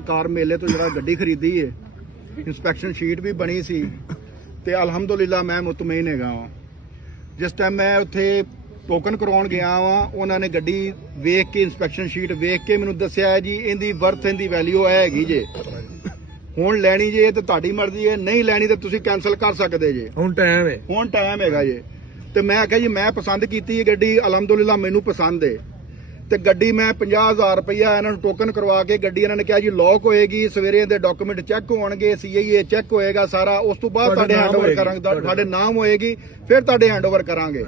ਕਾਰ ਮੇਲੇ ਤੋਂ ਜਿਹੜਾ ਗੱਡੀ ਖਰੀਦੀ ਹੈ ਇੰਸਪੈਕਸ਼ਨ ਸ਼ੀਟ ਵੀ ਬਣੀ ਸੀ ਤੇ ਅਲਹਮਦੁਲਿਲਾ ਮੈਂ ਮੁਤਮਈਨ ਹੈਗਾ ਵਾਂ। ਜਿਸ ਟਾਈਮ ਮੈਂ ਉੱਥੇ ਟੋਕਨ ਕਰਵਾਉਣ ਗਿਆ ਵਾਂ ਉਹਨਾਂ ਨੇ ਗੱਡੀ ਵੇਖ ਕੇ ਇੰਸਪੈਕਸ਼ਨ ਸ਼ੀਟ ਵੇਖ ਕੇ ਮੈਨੂੰ ਦੱਸਿਆ ਹੈ ਜੀ ਇਹਦੀ ਵਰਥ ਇਹਦੀ ਵੈਲਿਊ ਹੈ ਹੈਗੀ ਜੇ, ਹੁਣ ਲੈਣੀ ਜੇ ਤੇ ਤੁਹਾਡੀ ਮਰਜ਼ੀ ਹੈ, ਨਹੀਂ ਲੈਣੀ ਤੇ ਤੁਸੀਂ ਕੈਨਸਲ ਕਰ ਸਕਦੇ ਜੇ। ਹੁਣ ਟਾਈਮ ਹੈਗਾ ਜੇ। ਤੇ ਮੈਂ ਆਖਿਆ ਜੀ ਮੈਂ ਪਸੰਦ ਕੀਤੀ ਹੈ ਗੱਡੀ, ਅਲਹਮਦੁਲਿਲਾ ਮੈਨੂੰ ਪਸੰਦ ਹੈ ਤੇ ਗੱਡੀ ਮੈਂ 50,000 ਰੁਪਇਆ ਇਹਨਾਂ ਨੂੰ ਟੋਕਨ ਕਰਵਾ ਕੇ ਗੱਡੀ ਇਹਨਾਂ ਨੇ ਕਿਹਾ ਜੀ ਲੌਕ ਹੋਏਗੀ, ਸਵੇਰੇ ਇਹਦੇ ਡਾਕੂਮੈਂਟ ਚੈੱਕ ਹੋਣਗੇ, CIA ਚੈੱਕ ਹੋਏਗਾ ਸਾਰਾ, ਉਸ ਤੋਂ ਬਾਅਦ ਤੁਹਾਡੇ ਹੈਂਡਓਵਰ ਕਰਾਂਗੇ, ਤੁਹਾਡੇ ਨਾਮ ਹੋਏਗੀ ਫਿਰ ਤੁਹਾਡੇ ਹੈਂਡਓਵਰ ਕਰਾਂਗੇ।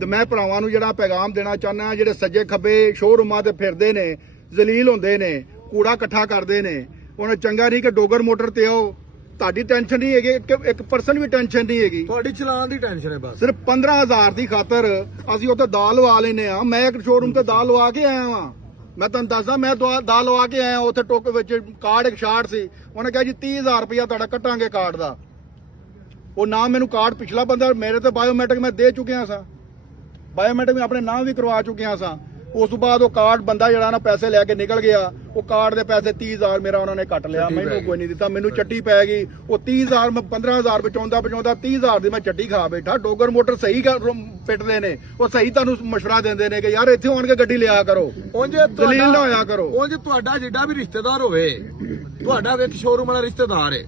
ਤੇ ਮੈਂ ਭਰਾਵਾਂ ਨੂੰ ਜਿਹੜਾ ਪੈਗਾਮ ਦੇਣਾ ਚਾਹੁੰਦਾ, ਜਿਹੜੇ ਸੱਜੇ ਖੱਬੇ ਸ਼ੋਰੂਮਾਂ ਤੇ ਫਿਰਦੇ ਨੇ, ਜ਼ਲੀਲ ਹੁੰਦੇ ਨੇ, ਕੂੜਾ ਇਕੱਠਾ ਕਰਦੇ ਨੇ, ਉਹਨਾਂ ਚੰਗਾ ਨਹੀਂ ਕਿ ਡੋਗਰ ਮੋਟਰ ਤੇ ਆਓ। ਤੁਹਾਡੀ ਟੈਨਸ਼ਨ ਨਹੀਂ ਹੈਗੀ, 1% ਵੀ ਟੈਨਸ਼ਨ ਨਹੀਂ ਹੈਗੀ, ਤੁਹਾਡੀ ਚਲਾਨ ਦੀ ਟੈਨਸ਼ਨ ਹੈ ਬਸ। ਸਿਰਫ 15,000 ਦੀ ਖਾਤਰ ਅਸੀਂ ਉੱਥੇ ਦਾਲ ਲਵਾ ਲੈਨੇ ਆ। ਮੈਂ ਇੱਕ ਸ਼ੋਰੂਮ ਤੇ ਦਾਲ ਲਵਾ ਕੇ ਆਇਆ ਵਾਂ, ਮੈਂ ਤੁਹਾਨੂੰ ਦੱਸਦਾ, ਮੈਂ ਦਾਲ ਲਵਾ ਕੇ ਆਇਆ। ਉੱਥੇ ਟੋਕ ਵਿੱਚ ਕਾਰਡ ਇੱਕ ਸ਼ਾਰਟ ਸੀ, ਉਹਨੇ ਕਿਹਾ ਜੀ 30,000 ਰੁਪਇਆ ਤੁਹਾਡਾ ਕੱਟਾਂਗੇ ਕਾਰਡ ਦਾ। ਉਹ ਨਾ ਮੈਨੂੰ ਕਾਰਡ ਪਿਛਲਾ ਬੰਦਾ, ਮੇਰੇ ਤੇ ਬਾਇਓਮੈਟ੍ਰਿਕ ਮੈਂ ਦੇ ਚੁੱਕਿਆ ਸਾਂ, ਬਾਇਓਮੈਟ੍ਰਿਕ ਮੈਂ ਆਪਣੇ ਨਾਮ ਵੀ ਕਰਵਾ ਚੁੱਕਿਆ ਸਾਂ। ਉਸ ਤੋਂ ਬਾਅਦ ਉਹ ਕਾਰਡ ਬੰਦਾ ਜਿਹੜਾ ਨਾ ਪੈਸੇ ਲੈ ਕੇ ਨਿਕਲ ਗਿਆ, ਉਹ ਕਾਰਡ ਦੇ ਪੈਸੇ 30,000 ਮੇਰਾ ਉਹਨਾਂ ਨੇ ਕੱਟ ਲਿਆ, ਮੈਨੂੰ ਕੋਈ ਨਹੀਂ ਦਿੱਤਾ, ਮੈਨੂੰ ਚੱਟੀ ਪੈ ਗਈ। ਉਹ 30,000 ਮੈਂ 15,000 ਬਚਾਉਂਦਾ 30,000 ਦੀ ਮੈਂ ਚੱਟੀ ਖਾ ਬੈਠਾ। ਡੋਗਰ ਮੋਟਰ ਸਹੀ ਪਿੱਟਦੇ ਨੇ, ਉਹ ਸਹੀ ਤੁਹਾਨੂੰ ਮਸ਼ਵਰਾ ਦਿੰਦੇ ਨੇ ਕਿ ਯਾਰ ਇੱਥੇ ਆਣ ਕੇ ਗੱਡੀ ਲਿਆ ਕਰੋ, ਦਲੀਲ ਨਾ ਹੋਇਆ ਕਰੋ। ਉਂਝ ਤੁਹਾਡਾ ਜਿੱਡਾ ਵੀ ਰਿਸ਼ਤੇਦਾਰ ਹੋਵੇ, ਤੁਹਾਡਾ ਇੱਕ ਸ਼ੋਰੂਮ ਵਾਲਾ ਰਿਸ਼ਤੇਦਾਰ ਹੈ,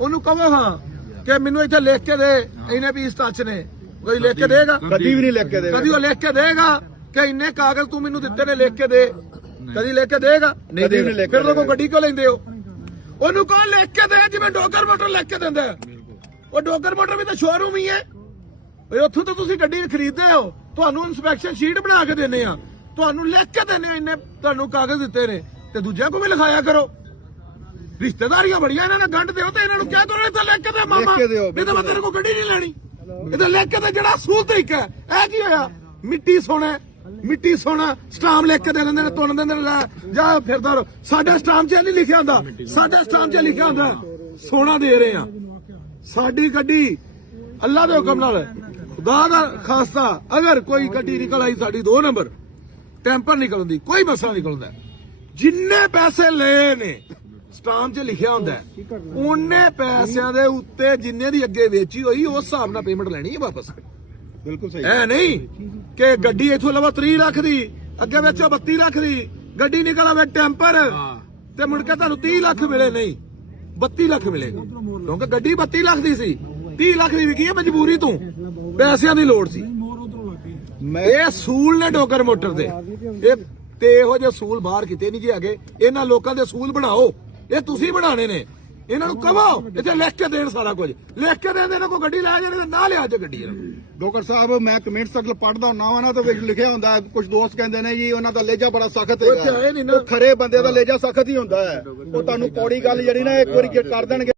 ਉਹਨੂੰ ਕਹੋ ਹਾਂ ਕਿ ਮੈਨੂੰ ਇੱਥੇ ਲਿਖ ਕੇ ਦੇ, ਇਹਨੇ ਪੀਸ ਟੱਚ ਨੇ, ਕੋਈ ਲਿਖ ਕੇ ਦੇਗਾ? ਕਦੀ ਵੀ ਨਹੀਂ ਲਿਖ ਕੇ ਦੇਗਾ। ਕਦੀ ਉਹ ਲਿਖ ਕੇ ਦੇਗਾ ਕਿ ਇੰਨੇ ਕਾਗਜ਼ ਤੂੰ ਮੈਨੂੰ ਦਿੱਤੇ ਨੇ, ਲਿਖ ਕੇ ਦੇ? ਕਦੀ ਲਿਖ ਕੇ ਦੇਗਾ? ਨਹੀਂ ਦੇ। ਫਿਰ ਲੋਕੋ ਗੱਡੀ ਕਿਉਂ ਲੈਂਦੇ ਹੋ? ਉਹਨੂੰ ਕਹੋ ਲਿਖ ਕੇ ਦੇ, ਜਿਵੇਂ ਡੋਗਰ ਮੋਟਰ ਲਿਖ ਕੇ ਦਿੰਦਾ। ਉਹ ਡੋਗਰ ਮੋਟਰ ਵੀ ਤਾਂ ਸ਼ੋਰੂਮ ਹੀ ਹੈ, ਉੱਥੋਂ ਤਾਂ ਤੁਸੀਂ ਗੱਡੀ ਖਰੀਦਦੇ ਹੋ, ਤੁਹਾਨੂੰ ਇੰਸਪੈਕਸ਼ਨ ਸ਼ੀਟ ਬਣਾ ਕੇ ਦਿੰਦੇ ਆ, ਤੁਹਾਨੂੰ ਲਿਖ ਕੇ ਦਿੰਦੇ ਹੋ, ਇੰਨੇ ਤੁਹਾਨੂੰ ਕਾਗਜ਼ ਦਿੱਤੇ ਨੇ, ਤੇ ਦੂਜਿਆਂ ਕੋਲ ਵੀ ਲਿਖਾਇਆ ਕਰੋ। ਰਿਸ਼ਤੇਦਾਰੀਆਂ ਬੜੀਆਂ ਇਹਨਾਂ ਨੇ ਗੰਢ ਦਿਓ ਤੇ ਇਹਨਾਂ ਨੂੰ ਕਿਹਾ ਕਰੋ ਇੱਥੇ ਲਿਖ ਕੇ ਦੇ ਮਾਮਾ, ਨਹੀਂ ਤਾਂ ਮੈਂ ਤੇਰੇ ਕੋਲ ਗੱਡੀ ਨਹੀਂ ਲੈਣੀ। ਇਹਦਾ ਲਿਖ ਕੇ ਦੇ ਜਿਹੜਾ ਅਸੂਲ ਤਰੀਕਾ ਹੈ। ਇਹ ਕੀ ਹੋਇਆ? ਮਿੱਟੀ ਸੋਨਾ ਸਟਾਮ ਲਿਖ ਕੇ ਦੇ ਦਿੰਦੇ ਨੇ, ਤੁੰਨ ਦਿੰਦੇ ਨੇ, ਜਾ ਫਿਰਦਾ ਰਹੋ। ਸਾਡਾ ਸਟਾਮ 'ਚ ਨਹੀਂ ਲਿਖਿਆ ਹੁੰਦਾ, ਸਾਡਾ ਸਟਾਮ 'ਚ ਲਿਖਿਆ ਹੁੰਦਾ ਸੋਨਾ ਦੇ ਰਹੇ ਆ। ਸਾਡੀ ਗੱਡੀ ਅੱਲਾ ਦੇ ਹੁਕਮ ਨਾਲ, ਖੁਦਾ ਦਾ ਖਾਸਤਾ, ਅਗਰ ਕੋਈ ਗੱਡੀ ਨਿਕਲ ਆਈ ਸਾਡੀ 2 ਨੰਬਰ ਟੈਂਪਰ ਨਿਕਲਦੀ, ਕੋਈ ਮਸਲਾ ਨਿਕਲਦਾ, ਜਿੰਨੇ ਪੈਸੇ ਲਏ ਨੇ ਸਟਾਮ 'ਚ ਲਿਖਿਆ ਹੁੰਦਾ, ਉਹਨੇ ਪੈਸਿਆਂ ਦੇ ਉੱਤੇ ਜਿੰਨੇ ਦੀ ਅੱਗੇ ਵੇਚੀ ਹੋਈ ਉਸ ਹਿਸਾਬ ਨਾਲ ਪੇਮੈਂਟ ਲੈਣੀ ਹੈ ਵਾਪਸ। ਬਿਲਕੁਲ ਸਹੀ। ਐ ਨਹੀਂ ਕਿ ਗੱਡੀ ਇੱਥੋਂ ਲਵਾ 30 ਲੱਖ ਦੀ, ਅੱਗੇ ਵੇਚੋ 32 ਲੱਖ ਦੀ, ਗੱਡੀ ਨਿਕਲ ਆਵੇ ਟੈਂਪਰ ਤੇ ਮੁੜ ਕੇ ਤੁਹਾਨੂੰ 30 ਲੱਖ ਮਿਲੇ, ਨਹੀਂ 32 ਲੱਖ ਮਿਲੇਗਾ, ਕਿਉਂਕਿ ਗੱਡੀ 32 ਲੱਖ ਦੀ ਸੀ, 30 ਲੱਖ ਦੀ ਵਿਕੀ ਹੈ ਮਜਬੂਰੀ ਤੋਂ, ਪੈਸਿਆਂ ਦੀ ਲੋੜ ਸੀ। ਇਹ ਸੂਲ ਨੇ ਡੋਗਰ ਮੋਟਰ ਦੇ, ਇਹ ਤੇ ਇਹੋ ਜਿਹੇ ਸੂਲ ਬਾਹਰ ਕਿਤੇ ਨਹੀਂ ਜੀ ਹੈਗੇ। ਇਹਨਾਂ ਲੋਕਾਂ ਦੇ ਸੂਲ ਬਣਾਓ, ਇਹ ਤੁਸੀਂ ਬਣਾਣੇ ਨੇ। ਇਹਨਾਂ ਨੂੰ ਕਹੋ ਇੱਥੇ ਲਿਖ ਕੇ ਦੇਣ, ਸਾਰਾ ਕੁਝ ਲਿਖ ਕੇ ਦੇਣ, ਇਹਨਾਂ ਕੋਲ ਗੱਡੀ ਲੈ ਜਾਣੀ, ਨਾ ਲਿਆ ਜੇ ਗੱਡੀ। ਡੋਗਰ ਸਾਹਿਬ ਮੈਂ ਕਮੈਂਟਸ ਤੱਕ ਪੜ੍ਹਦਾ ਹੁੰਦਾ ਵਾਂ ਨਾ, ਤਾਂ ਵਿੱਚ ਲਿਖਿਆ ਹੁੰਦਾ, ਕੁਝ ਦੋਸਤ ਕਹਿੰਦੇ ਨੇ ਜੀ ਉਹਨਾਂ ਦਾ ਲੇਜਾ ਬੜਾ ਸਖਤ ਹੈਗਾ, ਖਰੇ ਬੰਦੇ ਦਾ ਲੇਜਾ ਸਖਤ ਹੀ ਹੁੰਦਾ ਹੈ। ਉਹ ਤੁਹਾਨੂੰ ਪੌੜੀ ਗੱਲ ਜਿਹੜੀ ਨਾ ਇੱਕ ਵਾਰੀ ਕਰ ਦੇਣਗੇ।